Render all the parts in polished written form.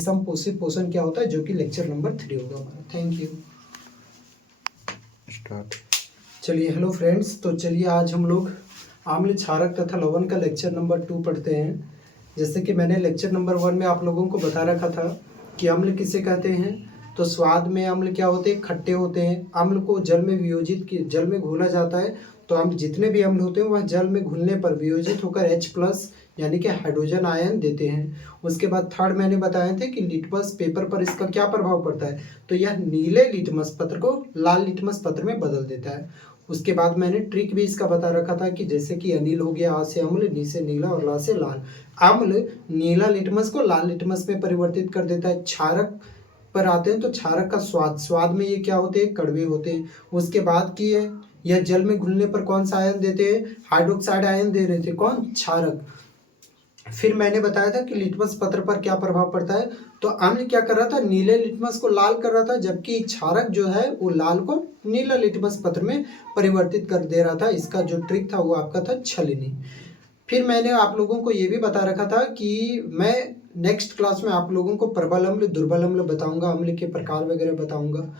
पोषण क्या होता है, जो कि लेक्चर नंबर 3 होगा हमारा। Thank you. स्टार्ट। चलिए हेलो फ्रेंड्स, तो चलिए आज हम लोग आम्ल क्षारक तथा लवण का लेक्चर नंबर 2 पढ़ते हैं। जैसे कि मैंने लेक्चर नंबर 1 में आप लोगों को बता रखा था कि अम्ल किसे कहते हैं। तो स्वाद में अम्ल क्या होते हैं, खट्टे होते हैं। अम्ल को जल में जल में घोला जाता है। तो अम्ल जितने भी अम्ल होते हैं वह जल में घुलने पर वियोजित होकर H+ यानी कि हाइड्रोजन आयन देते हैं। उसके बाद थर्ड मैंने बताए थे कि लिटमस पेपर पर इसका क्या प्रभाव पड़ता है, तो यह नीले लिटमस पत्र को लाल लिटमस पत्र में बदल देता है। उसके बाद मैंने ट्रिक भी इसका बता रखा था कि जैसे कि अनिल हो गया, आ से अम्ल, नी से नीला और ला से लाल। अम्ल नीला लिटमस को लाल लिटमस में परिवर्तित कर देता है। क्षारक पर आते हैं तो क्षारक का स्वाद में ये क्या होते हैं, कड़वे होते हैं। उसके बाद की है यह जल में घुलने पर कौन सा आयन देते हैं, हाइड्रोक्साइड आयन दे रहे थे, कौन, क्षारक। फिर मैंने बताया था कि लिटमस पत्र पर क्या प्रभाव पड़ता है, तो अम्ल क्या कर रहा था, नीले लिटमस को लाल कर रहा था, जबकि क्षारक जो है वो लाल को नीला लिटमस पत्र में परिवर्तित कर दे रहा था। इसका जो ट्रिक था वो आपका था छलनी। फिर मैंने आप लोगों को ये भी बता रखा था कि मैं नेक्स्ट क्लास में आप लोगों को प्रबल अम्ल, दुर्बल अम्ल बताऊंगा, अम्ल के प्रकार वगैरह बताऊंगा,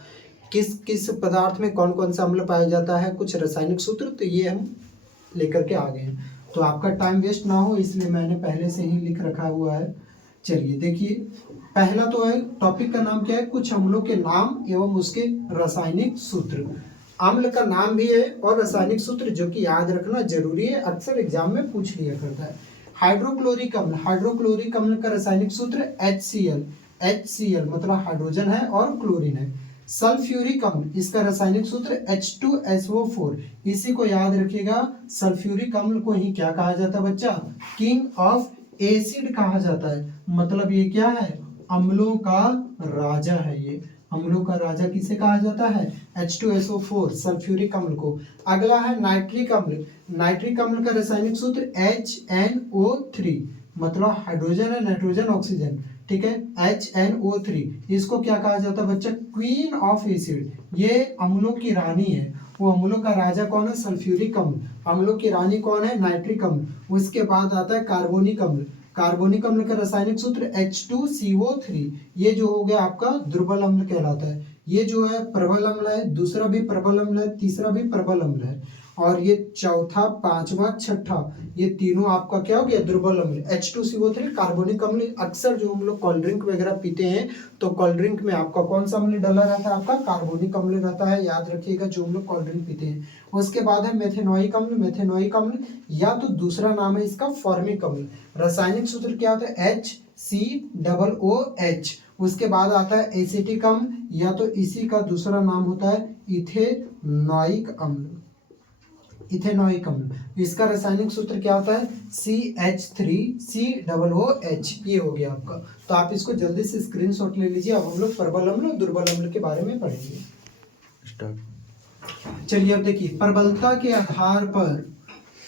किस किस पदार्थ में कौन कौन सा अम्ल पाया जाता है, कुछ रासायनिक सूत्र, तो ये हम लेकर के आ गए हैं। तो आपका टाइम वेस्ट ना हो इसलिए मैंने पहले से ही लिख रखा हुआ है। चलिए देखिए, पहला तो है टॉपिक का नाम क्या है, कुछ अम्लों के नाम एवं उसके रासायनिक सूत्र। अम्ल का नाम भी है और रासायनिक सूत्र, जो कि याद रखना जरूरी है, अक्सर एग्जाम में पूछ लिया करता है। हाइड्रोक्लोरिक अम्ल, हाइड्रोक्लोरिक अम्ल का रासायनिक सूत्र HCl। HCl मतलब हाइड्रोजन है और क्लोरीन है। सल्फ्यूरिक अम्ल, इसका रासायनिक सूत्र H2SO4। इसी को याद रखिएगा, सल्फ्यूरिक अम्ल को ही क्या कहा जाता है बच्चा, किंग ऑफ एसिड कहा जाता है। मतलब ये क्या है, अम्लों का राजा है। ये अम्लों का राजा किसे कहा जाता है, H2SO4 सल्फ्यूरिक अम्ल को। अगला है नाइट्रिक अम्ल। नाइट्रिक अम्ल का रासायनिक सूत्र HNO3 मतलब हाइड्रोजन है, नाइट्रोजन, ऑक्सीजन, ठीक है, HNO3। इसको क्या कहा जाता है बच्चा, क्वीन ऑफ एसिड। ये अम्लों की रानी है। वो अम्लों का राजा कौन है, सल्फ्यूरिक अम्ल। अम्लों की रानी कौन है, नाइट्रिक अम्ल। उसके बाद आता है कार्बोनिक अम्ल। कार्बोनिक अम्ल का रासायनिक सूत्र H2CO3। ये जो हो गया आपका दुर्बल अम्ल कहलाता है। ये जो है प्रबल अम्ल है, दूसरा भी प्रबल अम्ल है, तीसरा भी प्रबल अम्ल है, और ये चौथा, पांचवा, छठा, ये तीनों आपका क्या हो गया, दुर्बल अम्ल। H2CO3 कार्बोनिक अम्ल। अक्सर जो हम लोग कोल्ड ड्रिंक वगैरह पीते हैं तो कोल्ड ड्रिंक में आपका कौन सा अम्ल डाला रहता है, आपका कार्बोनिक अम्ल रहता है, याद रखिएगा जो हम लोग कोल्ड ड्रिंक पीते हैं। उसके बाद है मेथेनोइक अम्ल। मेथेनोइक अम्ल या तो दूसरा नाम है इसका फॉर्मिक अम्ल। रासायनिक सूत्र क्या होता है, HCOOH। उसके बाद आता है एसिटिक अम्ल, या तो इसी का दूसरा नाम होता है इथेनोइक अम्ल। इथेनोइक अम्ल, इसका रासायनिक सूत्र क्या होता है, CH3COOH। ये हो गया आपका। तो आप इसको जल्दी से स्क्रीनशॉट ले लीजिए। अब हम लोग प्रबल अम्ल और दुर्बल अम्ल के बारे में पढ़ेंगे। चलिए अब देखिए, प्रबलता के आधार पर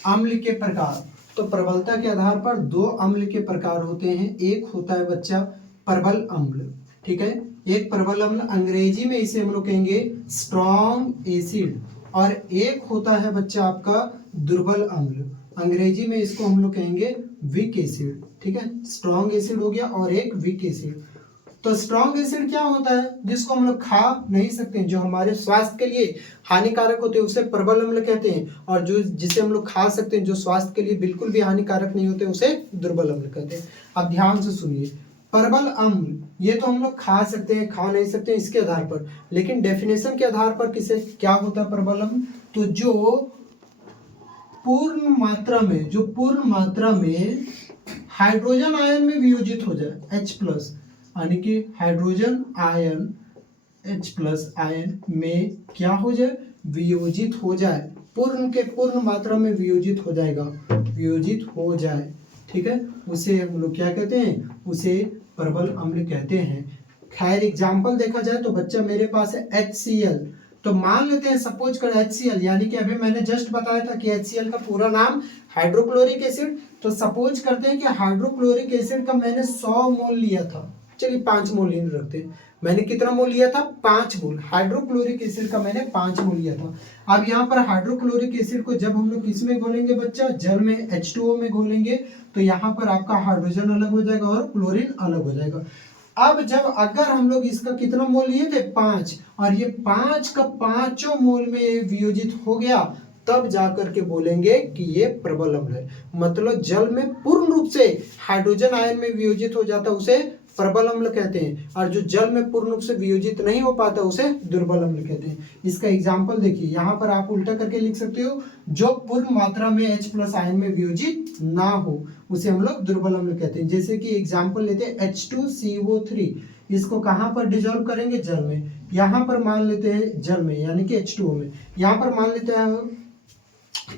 अम्ल के प्रकार। तो प्रबलता के आधार पर दो अम्ल के प्रकार होते हैं। एक होता है बच्चा प्रबल अम्ल, ठीक है। एक प्रबल अम्ल, अंग्रेजी में इसे हम लोग कहेंगे स्ट्रॉन्ग एसिड, और एक होता है बच्चा आपका दुर्बल अम्ल। अंग्रेजी में इसको हम लोग कहेंगे वीक एसिड, ठीक है। स्ट्रॉन्ग एसिड हो गया और एक वीक एसिड। तो स्ट्रॉन्ग एसिड क्या होता है, जिसको हम लोग खा नहीं सकते, जो हमारे स्वास्थ्य के लिए हानिकारक होते हैं उसे प्रबल अम्ल कहते हैं, और जो जिसे हम लोग खा सकते हैं, जो स्वास्थ्य के लिए बिल्कुल भी हानिकारक नहीं होते, उसे दुर्बल अम्ल कहते हैं। अब ध्यान से सुनिए, प्रबल अम्ल ये तो हम लोग खा सकते हैं, खा नहीं सकते इसके आधार पर, लेकिन डेफिनेशन के आधार पर किसे क्या होता है प्रबल अम्ल, तो जो पूर्ण मात्रा में हाइड्रोजन आयन में वियोजित हो जाए, H+, यानी कि हाइड्रोजन आयन H+ आयन में क्या हो जाए, वियोजित हो जाए, पूर्ण मात्रा में वियोजित हो जाएगा, वियोजित हो जाए, ठीक है, उसे हम लोग क्या कहते हैं, उसे प्रबल अम्ल कहते हैं। खैर एग्जाम्पल देखा जाए तो बच्चा मेरे पास है HCl। तो मान लेते हैं सपोज कर HCl, यानी कि अभी मैंने जस्ट बताया था कि HCl का पूरा नाम हाइड्रोक्लोरिक एसिड। तो सपोज करते हैं कि हाइड्रोक्लोरिक एसिड का मैंने 100 मोल लिया था, चलिए 5 मोल ही रखते हैं। मैंने कितना मोल लिया था, 5 मोल। हाइड्रोक्लोरिक एसिड का मैंने 5 मोल लिया था। अब यहाँ पर हाइड्रोक्लोरिक एसिड को जब हम लोग किस में घोलेंगे बच्चा, जल में H2O में घोलेंगे, तो यहाँ पर आपका हाइड्रोजन अलग हो जाएगा और क्लोरीन अलग हो जाएगा। अब जब अगर हम लोग इसका कितना मोल लिए थे 5, और ये 5 का पांचों मोल में ये वियोजित हो गया, तब जाकर के बोलेंगे कि ये प्रबल अम्ल है। मतलब जल में पूर्ण रूप से हाइड्रोजन आयन में वियोजित हो जाता है उसे प्रबल अम्ल कहते हैं, और जो जल में पूर्ण रूप से वियोजित नहीं हो पाता उसे दुर्बल अम्ल कहते हैं। इसका एग्जाम्पल देखिए, यहाँ पर आप उल्टा करके लिख सकते हो, जो पूर्ण मात्रा में H+ आयन में वियोजित ना हो उसे हम लोग दुर्बल अम्ल कहते हैं। जैसे कि एग्जाम्पल लेते हैं H2CO3, इसको कहाँ पर डिजोल्व करेंगे, जल में। यहाँ पर मान लेते हैं जल में यानी कि H2O में, यहाँ पर मान लेते हैं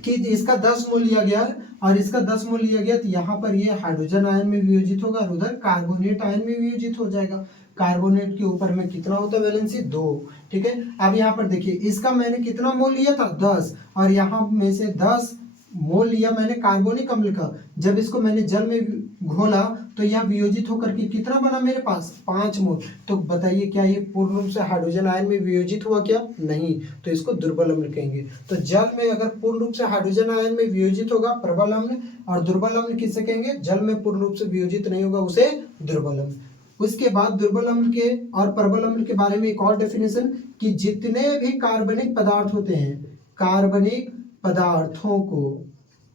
कि इसका 10 मोल लिया गया और इसका 10 मोल लिया गया, तो यहाँ पर ये हाइड्रोजन आयन में वियोजित होगा और उधर कार्बोनेट आयन में वियोजित हो जाएगा। कार्बोनेट के ऊपर में कितना होता है वैलेंसी, 2। ठीक है, अब यहाँ पर देखिए इसका मैंने कितना मोल लिया था, 10, और यहाँ में से 10 मोल लिया मैंने कार्बोनिक अम्ल का। जब इसको मैंने जल में घोला तो यह वियोजित होकर के कितना बना मेरे पास, 5 मोल। तो बताइए क्या ये पूर्ण रूप से हाइड्रोजन आयन में वियोजित हुआ क्या, नहीं, तो इसको दुर्बल अम्ल कहेंगे। तो जल में अगर पूर्ण रूप से हाइड्रोजन आयन में वियोजित होगा प्रबल अम्ल, और दुर्बल अम्ल किसे कहेंगे, जल में पूर्ण रूप से वियोजित नहीं होगा उसे दुर्बल अम्ल। उसके बाद दुर्बल अम्ल के और प्रबल अम्ल के बारे में एक और डेफिनेशन, कि जितने भी कार्बनिक पदार्थ होते हैं, कार्बनिक पदार्थों को,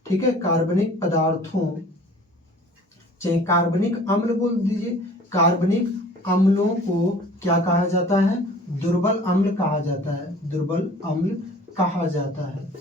ठीक है, कार्बनिक पदार्थों, चाहे कार्बनिक अम्ल बोल दीजिए, कार्बनिक अम्लों को क्या कहा जाता है, दुर्बल अम्ल कहा जाता है, दुर्बल अम्ल कहा जाता है।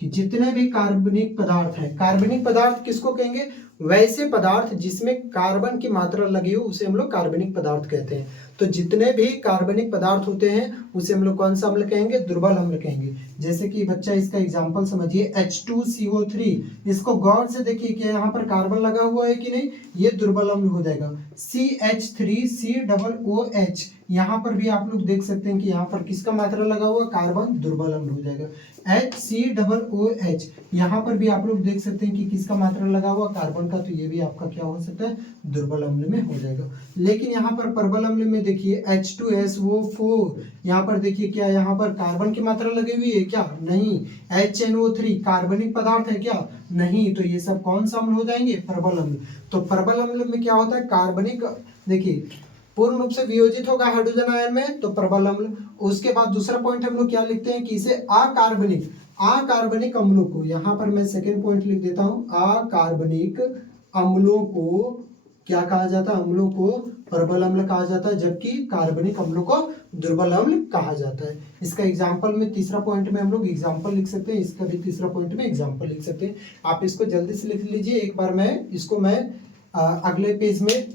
कि जितने भी कार्बनिक पदार्थ हैं, कार्बनिक पदार्थ किसको कहेंगे, वैसे पदार्थ जिसमें कार्बन की मात्रा लगी हो उसे हम लोग कार्बनिक पदार्थ कहते हैं। तो जितने भी कार्बनिक पदार्थ होते हैं उसे हम लोग कौन सा अम्ल कहेंगे, दुर्बल अम्ल कहेंगे। जैसे कि बच्चा इसका एग्जांपल समझिए, H2CO3, इसको गौर से देखिए कि यहाँ पर कार्बन लगा हुआ है कि नहीं, ये दुर्बल अम्ल हो जाएगा। CH3COOH, यहाँ पर भी आप लोग देख सकते हैं कि यहाँ पर किसका मात्रा लगा हुआ, कार्बन, दुर्बल अम्ल हो जाएगा। HCOOH, यहाँ पर भी आप लोग देख सकते हैं कि किसका मात्रा लगा हुआ, कार्बन का, तो ये भी आपका क्या हो सकता है, दुर्बल अम्ल में हो जाएगा। लेकिन यहाँ पर प्रबल अम्ल में देखिए H2SO4, यहाँ पर देखिए क्या यहाँ पर कार्बन की मात्रा लगी हुई है क्या, नहीं। HNO3 कार्बनिक पदार्थ है क्या, नहीं। तो ये सब कौन सा अम्ल हो जाएंगे, प्रबल अम्ल। तो प्रबल अम्ल में क्या होता है, कार्बनिक, देखिए पूर्ण रूप से वियोजित होगा हाइड्रोजन आयन में, तो प्रबल अम्ल। उसके बाद दूसरा पॉइंट हम लोग क्या लिखते हैं कि इसे अकार्बनिक अम्लों को, यहाँ पर मैं सेकेंड पॉइंट लिख देता हूँ, अकार्बनिक अम्लों को क्या कहा जाता है, अम्लों को प्रबल अम्ल कहा जाता है, जबकि कार्बनिक अम्लों को दुर्बल अम्ल कहा जाता है। इसका एग्जाम्पल में तीसरा पॉइंट में हम लोग एग्जाम्पल लिख सकते हैं, इसका भी तीसरा पॉइंट में एग्जाम्पल लिख सकते हैं। आप इसको जल्दी से लिख लीजिए, एक बार मैं इसको अगले पेज में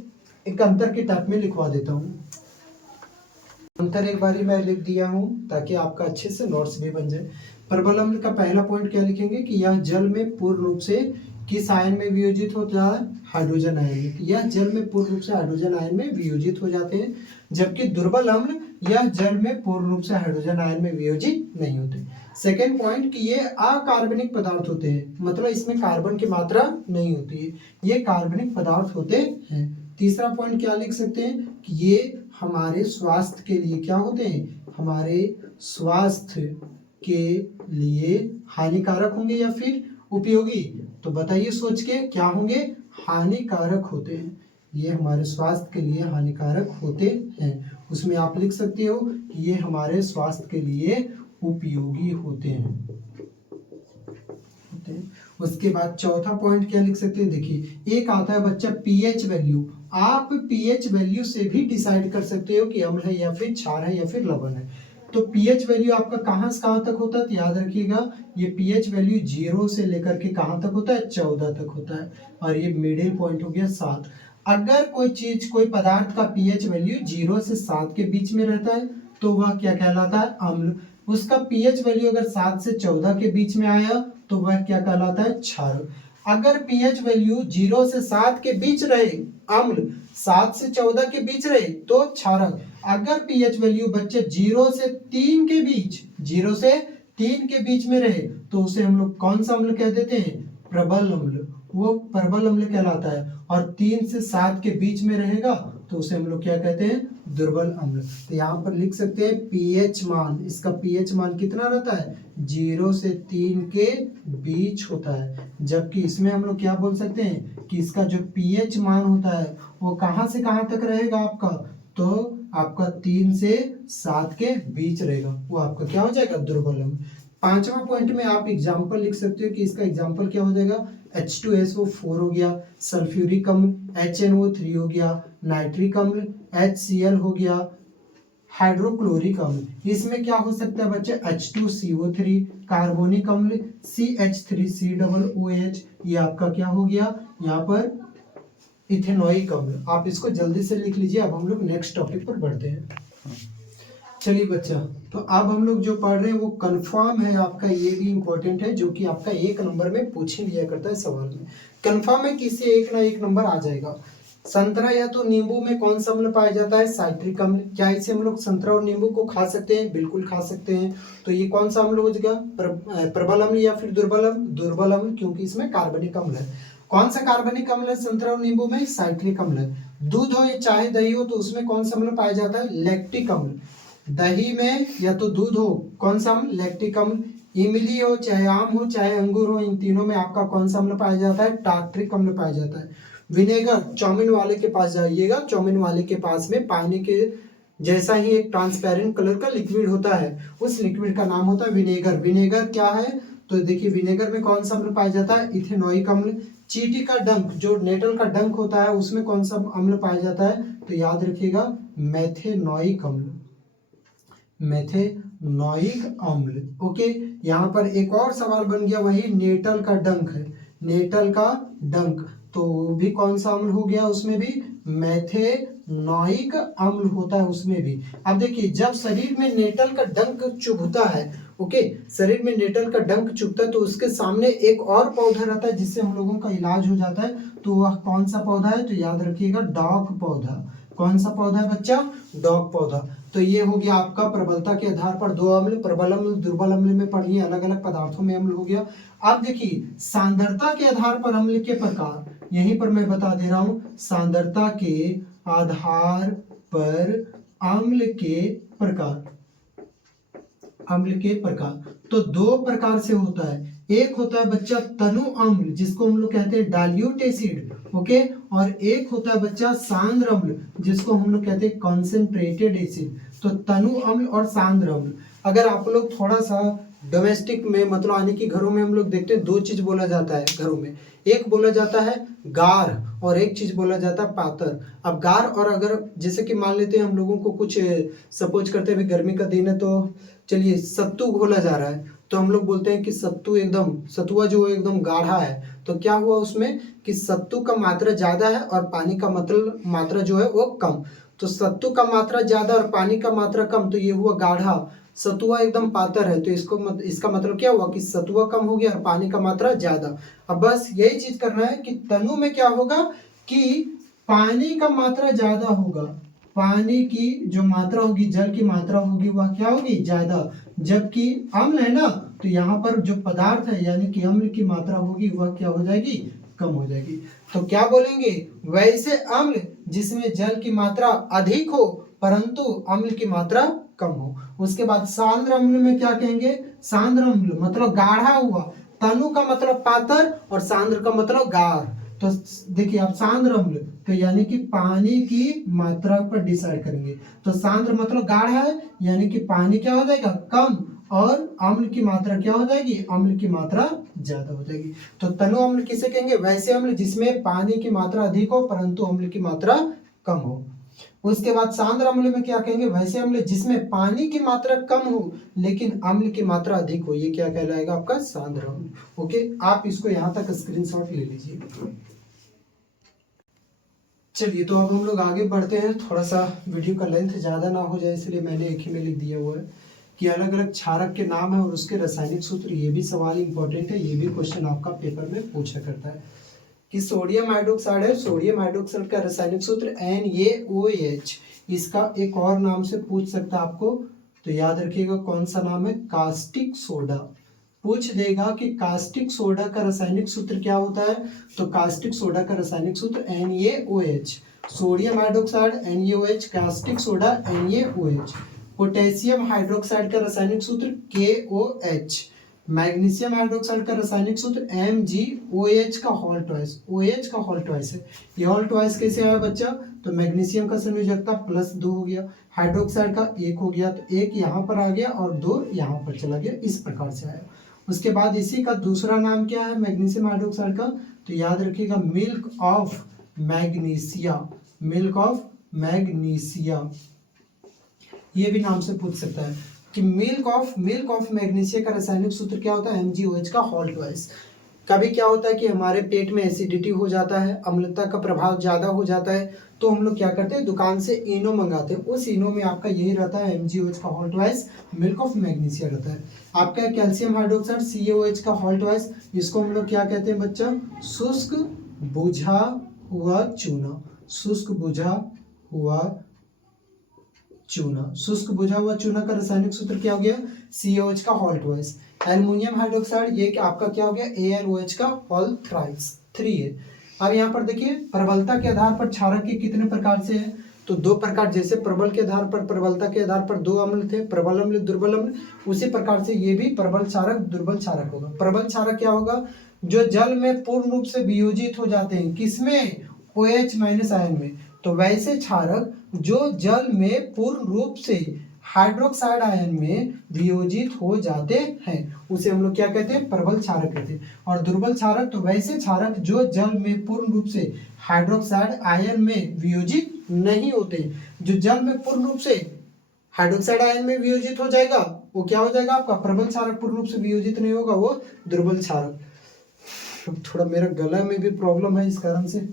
एक अंतर के टाइप में लिखवा देता हूँ। अंतर एक बारी मैं लिख दिया हूँ ताकि आपका अच्छे से नोट्स भी बन जाए। प्रबल अम्ल का पहला पॉइंट क्या लिखेंगे कि यह जल में पूर्ण रूप से किस आयन में वियोजित होता है, हाइड्रोजन आयन में। यह जल में पूर्ण रूप से हाइड्रोजन आयन में वियोजित हो जाते हैं, जबकि दुर्बल अम्ल यह जल में पूर्ण रूप से हाइड्रोजन आयन में वियोजित नहीं होते। सेकेंड पॉइंट कि ये अकार्बनिक पदार्थ होते हैं, मतलब इसमें कार्बन की मात्रा नहीं होती है, ये कार्बनिक पदार्थ होते हैं। तीसरा पॉइंट क्या लिख सकते हैं कि ये हमारे स्वास्थ्य के लिए क्या होते हैं, हमारे स्वास्थ्य के लिए हानिकारक होंगे या फिर उपयोगी। तो बताइए सोच के, क्या होंगे, हानिकारक होते हैं, ये हमारे स्वास्थ्य के लिए हानिकारक होते हैं। उसमें आप लिख सकते हो कि ये हमारे स्वास्थ्य के लिए उपयोगी होते हैं। उसके बाद चौथा पॉइंट क्या लिख सकते हैं, देखिए एक आता है बच्चा पीएच वैल्यू। आप पीएच वैल्यू से भी डिसाइड कर सकते हो कि अम्ल है या फिर क्षार है या फिर लवण है। तो पीएच वैल्यू आपका कहाँ से कहाँ तक होता है, तो याद रखिएगा ये पीएच वैल्यू 0 से लेकर के कहाँ तक होता है, 14 तक होता है, और ये मिडिल पॉइंट हो गया 7। अगर कोई चीज, कोई पदार्थ का पीएच वैल्यू 0 से 7 के बीच में रहता है तो वह क्या कहलाता है, अम्ल। उसका पीएच वैल्यू अगर 7 से 14 के बीच में आया तो वह क्या कहलाता है, क्षार। अगर पीएच वैल्यू 0 से 7 के बीच रहे, अम्ल, 7 से 14 के बीच रहे तो क्षारक। अगर पीएच वैल्यू बच्चे 0 से 3 के बीच, 0 से 3 के बीच में रहे तो उसे हम लोग कौन सा अम्ल कह देते हैं, प्रबल अम्ल, वो प्रबल अम्ल कहलाता है। और 3 से 7 के बीच में रहेगा तो उसे हम लोग क्या कहते हैं, दुर्बल अम्ल। तो यहाँ पर लिख सकते हैं पीएच मान, इसका पीएच मान कितना रहता है, 0 से 3 के बीच होता है। जबकि इसमें हम लोग क्या बोल सकते हैं कि इसका जो पीएच मान होता है वो कहाँ से कहाँ तक रहेगा आपका, तो आपका 3 से 7 के बीच रहेगा, वो आपका क्या हो जाएगा, दुर्बल अम्ल। 5वां पॉइंट में आप एग्जाम्पल लिख सकते हो कि इसका एग्जाम्पल क्या हो जाएगा, H2SO4 हो गया, सल्फ्यूरिक अम्ल HNO3 हो गया, नाइट्रिक अम्ल HCl हो गया, हाइड्रोक्लोरिक अम्ल इसमें क्या हो सकता है बच्चे, H2CO3, कार्बोनिक अम्ल CH3COOH, ये आपका क्या हो गया यहाँ पर इथेनॉइक अम्ल। आप इसको जल्दी से लिख लीजिए। अब हम लोग नेक्स्ट टॉपिक पर बढ़ते हैं। चलिए बच्चा, तो अब हम लोग जो पढ़ रहे हैं वो कंफर्म है आपका, ये भी इंपॉर्टेंट है, जो कि आपका 1 नंबर में पूछ ही लिया करता है सवाल में। कंफर्म है कि इससे 1 ना 1 नंबर आ जाएगा। संतरा या तो नींबू में कौन सा अम्ल पाया जाता है, साइट्रिक अम्ल। क्या इसे हम लोग संतरा और नींबू को खा सकते हैं, बिल्कुल खा सकते हैं। तो ये कौन सा अम्ल हो जाएगा, प्रबल अम्ल या फिर दुर्बल अम्ल, दुर्बल अम्ल, क्योंकि इसमें कार्बनिक अम्ल है। कौन सा कार्बनिक अम्ल है संतरा और नींबू में, साइट्रिक अम्ल है। दूध हो या चाहे दही हो तो उसमें कौन सा अम्ल पाया जाता है, लैक्टिक अम्ल। दही में या तो दूध हो कौन सा अम्ल, लैक्टिक अम्ल। इमली हो चाहे आम हो चाहे अंगूर हो, इन तीनों में आपका कौन सा अम्ल पाया जाता है, टार्ट्रिक अम्ल पाया जाता है। विनेगर, चाउमीन वाले के पास जाइएगा, चाउमीन वाले के पास में पानी के जैसा ही एक ट्रांसपेरेंट कलर का लिक्विड होता है, उस लिक्विड का नाम होता है विनेगर। विनेगर क्या है, तो देखिए विनेगर में कौन सा अम्ल पाया जाता है, इथेनॉइक अम्ल। चींटी का डंक, जो नेटल का डंक होता है, उसमें कौन सा अम्ल पाया जाता है, तो याद रखिएगा मेथेनॉइक अम्ल, मेथेनॉइक अम्ल। ओके, यहाँ पर एक और सवाल बन गया, वही नेटल का डंक है, नेटल का डंक, तो भी कौन सा अम्ल हो गया, उसमें भी मेथेनॉइक अम्ल होता है उसमें भी। अब देखिए जब शरीर में नेटल का डंक चुभता है, ओके, शरीर में नेटल का डंक चुभता है, तो उसके सामने एक और पौधा रहता है जिससे हम लोगों का इलाज हो जाता है, तो वह कौन सा पौधा है, तो याद रखिएगा डॉक पौधा। कौन सा पौधा है बच्चा, डॉक पौधा। तो ये हो गया आपका प्रबलता के आधार पर 2 अम्ल, प्रबल अम्ल दुर्बल अम्ल में पढ़िए, अलग अलग पदार्थों में अम्ल हो गया। अब देखिए सांद्रता के आधार पर अम्ल के प्रकार, यहीं पर मैं बता दे रहा हूं, सांद्रता के आधार पर अम्ल के प्रकार, अम्ल के प्रकार तो 2 प्रकार से होता है। एक होता है बच्चा तनु अम्ल, जिसको हम लोग कहते हैं डाइल्यूट एसिड, ओके, और एक होता है बच्चा सांद्र अम्ल, जिसको हम लोग कहते हैं कॉन्सेंट्रेटेड एसिड। तो तनु अम्ल और सांद्र अम्ल, अगर आप लोग थोड़ा सा डोमेस्टिक में मतलब आने की घरों में हम लोग देखते हैं 2 चीज बोला जाता है घरों में, एक बोला जाता है गार और एक चीज बोला जाता है पातर। अब गार और अगर जैसे कि मान लेते हैं हम लोगों को कुछ सपोज करते हैं गर्मी का दिन है, तो चलिए सत्तू घोला जा रहा है, तो हम लोग बोलते हैं कि सत्तू एकदम, सतुआ जो है एकदम गाढ़ा है, तो क्या हुआ उसमें कि सत्तू का मात्रा ज्यादा है और पानी का मतलब मात्रा जो है वो कम। तो सत्तू का मात्रा ज्यादा और पानी का मात्रा कम, तो ये हुआ गाढ़ा। सतुआ एकदम पातर है, तो इसका मतलब क्या हुआ कि सतुआ कम हो गया और पानी का मात्रा ज्यादा। अब बस यही चीज करना है कि तनु में क्या होगा कि पानी का मात्रा ज्यादा होगा, पानी की जो मात्रा होगी, जल की मात्रा होगी वह क्या होगी, ज्यादा। जबकि अम्ल है ना, तो यहाँ पर जो पदार्थ है यानी कि अम्ल की मात्रा होगी वह क्या हो जाएगी, कम हो जाएगी। तो क्या बोलेंगे, वैसे अम्ल जिसमें जल की मात्रा अधिक हो परंतु अम्ल की मात्रा कम हो। उसके बाद सांद्र अम्ल में क्या कहेंगे, सांद्र अम्ल मतलब गाढ़ा हुआ, तनु का मतलब पातर और सांद्र का मतलब गाढ़। तो देखिए आप सांद्र अम्ल तो यानी कि पानी की मात्रा पर डिसाइड करेंगे, तो सांद्र मतलब गाढ़ा है यानी कि पानी क्या हो जाएगा, कम, और अम्ल की मात्रा क्या हो जाएगी, अम्ल की मात्रा ज्यादा हो जाएगी। तो तनु अम्ल किसे कहेंगे, वैसे अम्ल जिसमें पानी की मात्रा अधिक हो परंतु अम्ल की मात्रा कम हो। उसके बाद सांद्र अम्ल में क्या कहेंगे, वैसे अम्ल जिसमें पानी की मात्रा कम हो लेकिन अम्ल की मात्रा अधिक हो, ये क्या कहलाएगा आपका, सांद्र अम्ल। ओके, आप इसको यहाँ तक स्क्रीनशॉट ले लीजिए। चलिए तो अब हम लोग आगे बढ़ते हैं, थोड़ा सा वीडियो का लेंथ ज़्यादा ना हो जाए इसलिए मैंने एक ही में लिख दिया हुआ है कि अलग अलग क्षारक के नाम है और उसके रासायनिक सूत्र। ये भी सवाल इंपॉर्टेंट है, ये भी क्वेश्चन आपका पेपर में पूछा करता है कि सोडियम हाइड्रोक्साइड है, सोडियम हाइड्रोक्साइड का रासायनिक सूत्र NaOH, इसका एक और नाम से पूछ सकता है आपको, तो याद रखिएगा कौन सा नाम है, कास्टिक सोडा। पूछ देगा कि कास्टिक सोडा का रासायनिक सूत्र क्या होता है, तो कास्टिक सोडा का रासायनिक सूत्र NaOH, sodium hydroxide NaOH, caustic soda NaOH। Potassium hydroxide का रासायनिक सूत्र KOH, मैग्नीशियम हाइड्रोक्साइड का रासायनिक सूत्र MgOH का होल ट्वाइस, OH का होल ट्वाइस है। ये होल ट्वाइस कैसे आया बच्चा, तो मैग्नीशियम का संयोजकता +2 हो गया, हाइड्रोक्साइड का 1 हो गया, तो 1 यहाँ पर आ गया और 2 यहाँ पर चला गया, इस प्रकार से आया। उसके बाद इसी का दूसरा नाम क्या है मैग्नीशियम हाइड्रोक्साइड का, तो याद रखिएगा milk of magnesia, milk of magnesia, ये भी नाम से पूछ सकता है कि मिल्क ऑफ मैग्नीशिया का रासायनिक सूत्र क्या होता है, MgOH का होल ट्वाइस। कभी क्या होता है कि हमारे पेट में एसिडिटी हो जाता है, अम्लता का प्रभाव ज़्यादा हो जाता है, तो हम लोग क्या करते हैं दुकान से इनो मंगाते हैं, उस इनो में आपका यही रहता है MgOH का whole twice, milk of magnesia रहता है। आपका कैल्शियम हाइड्रोक्साइड CaOH का होल ट्वाइस, इसको हम लोग क्या कहते हैं बच्चा, शुष्क बुझा हुआ चूना, शुष्क बुझा हुआ चूना, शुष्क बुझा हुआ चूना का रासायनिक सूत्र क्या हो गया, CaOH का होल ट्वाइस। एल्युमिनियम हाइड्रोक्साइड ये आपका क्या हो गया, AlOH का होल थ्राइस 3 है। अब यहाँ पर देखिए प्रबलता के आधार पर क्षारक के कितने प्रकार से है, तो 2 प्रकार, जैसे प्रबल के आधार पर प्रबलता के आधार पर 2 अम्ल थे, प्रबल अम्ल दुर्बल अम्ल, उसी प्रकार से ये भी प्रबल क्षारक दुर्बल क्षारक होगा। प्रबल क्षारक क्या होगा, जो जल में पूर्ण रूप से वियोजित हो जाते हैं, किसमें, OH- आयन में, तो वैसे क्षारक जो जल में पूर्ण रूप से हाइड्रोक्साइड आयन में वियोजित हो जाते हैं उसे हम लोग क्या कहते हैं, प्रबल क्षारक कहते हैं। और दुर्बल क्षारक तो वैसे क्षारक जो जल में पूर्ण रूप से हाइड्रोक्साइड आयन में वियोजित नहीं होते, जो जल में पूर्ण रूप से हाइड्रोक्साइड आयन में वियोजित हो जाएगा वो क्या हो जाएगा आपका प्रबल क्षारक, पूर्ण रूप से वियोजित नहीं होगा वो दुर्बल क्षारक। थोड़ा मेरा गला में भी प्रॉब्लम है इस कारण से।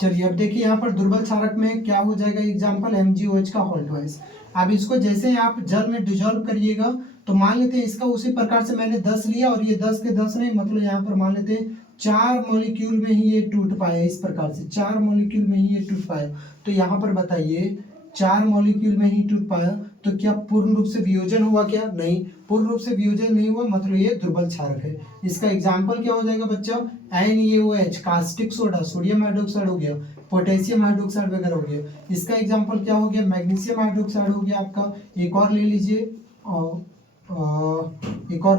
चलिए अब देखिए यहाँ पर दुर्बल क्षारक में क्या हो जाएगा, एग्जाम्पल MgOH का होल ट्वाइस। अब इसको जैसे आप जल में डिजोल्व करिएगा तो मान लेते हैं इसका उसी प्रकार से मैंने 10 लिया और ये 10 के 10 नहीं, मतलब यहाँ पर मान लेते हैं 4 मॉलिक्यूल में ही ये टूट पाया, इस प्रकार से 4 मॉलिक्यूल में ही ये टूट पाया। तो यहाँ पर बताइए 4 मॉलिक्यूल में ही टूट पाया तो क्या पूर्ण रूप से वियोजन हुआ, क्या नहीं, पूर्ण रूप से वियोजन नहीं हुआ, मतलब ये दुर्बल क्षारक है। इसका एग्जाम्पल क्या हो जाएगा बच्चा, NaOH caustic soda, sodium hydroxide हो गया, पोटेशियम हाइड्रोक्साइड वगैरह हो गया। इसका एग्जाम्पल क्या हो गया, मैग्नीशियम हाइड्रोक्साइड हो गया आपका। एक और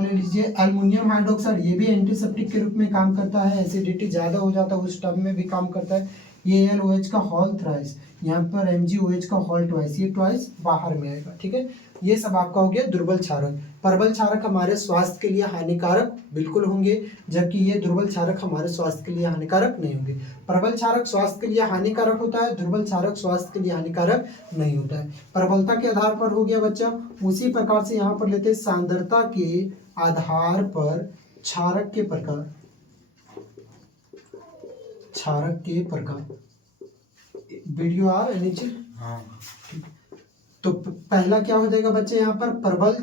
ले लीजिए एल्युमिनियम हाइड्रोक्साइड, ये भी एंटीसेप्टिक के रूप में काम करता है, एसिडिटी ज़्यादा हो जाता है उस टर्म में भी काम करता है। ये AlOH का होल थ्राइस, यहाँ पर MgOH का होल ट्वाइस, ये ट्वाइस बाहर में आएगा, ठीक है। ये सब आपका हो गया दुर्बल क्षारक। प्रबल क्षारक हमारे स्वास्थ्य के लिए हानिकारक बिल्कुल होंगे, जबकि ये दुर्बल क्षारक हमारे स्वास्थ्य के लिए हानिकारक नहीं होंगे। प्रबल क्षारक स्वास्थ्य के लिए हानिकारक होता है, दुर्बल क्षारक स्वास्थ्य के लिए हानिकारक नहीं होता है। प्रबलता के आधार पर हो गया बच्चा, उसी प्रकार से यहाँ पर लेते हैं सांद्रता के आधार पर क्षारक के प्रकार, क्षारक के प्रकार। वीडियो आ रहा है नीचे, हाँ। तो पहला क्या हो जाएगा बच्चे यहाँ पर प्रबल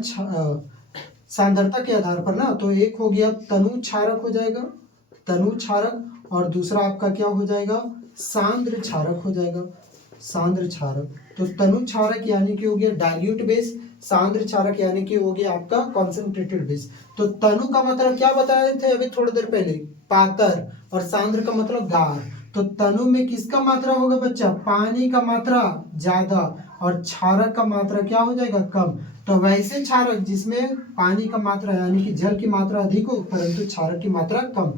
सांद्रता के आधार पर ना, तो एक हो गया तनु क्षारक हो जाएगा, तनु क्षारक, और दूसरा आपका क्या हो जाएगा, सांद्र क्षारक हो जाएगा, सांद्र क्षारक। तो तनु क्षारक यानी कि हो गया डाइल्यूट बेस, सांद्र क्षारक यानी कि हो गया आपका कॉन्सेंट्रेटेड बेस। तो तनु का मतलब क्या बताए थे अभी थोड़ी देर पहले, पातर, और सांद्र का मतलब गाढ़। तो तनु में किसका मात्रा होगा बच्चा, पानी का मात्रा ज्यादा, और क्षारक का मात्रा क्या हो जाएगा, कम। तो वैसे क्षारक जिसमें पानी का मात्रा यानी कि जल की मात्रा अधिक हो परंतु क्षारक की मात्रा कम,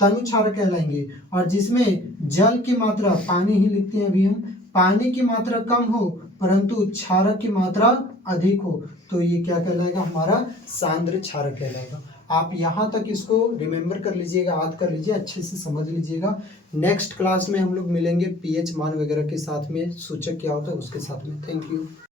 तनु क्षारक कहलाएंगे। और जिसमें जल की मात्रा, पानी ही लिखते हैं अभी हम, पानी की मात्रा कम हो परंतु क्षारक की मात्रा अधिक हो, तो ये क्या कहलाएगा, हमारा सांद्र क्षारक कहलाएगा। आप यहाँ तक इसको रिमेम्बर कर लीजिएगा, याद कर लीजिए, अच्छे से समझ लीजिएगा। नेक्स्ट क्लास में हम लोग मिलेंगे पीएच मान वगैरह के साथ में, सूचक क्या होता है उसके साथ में। Thank you.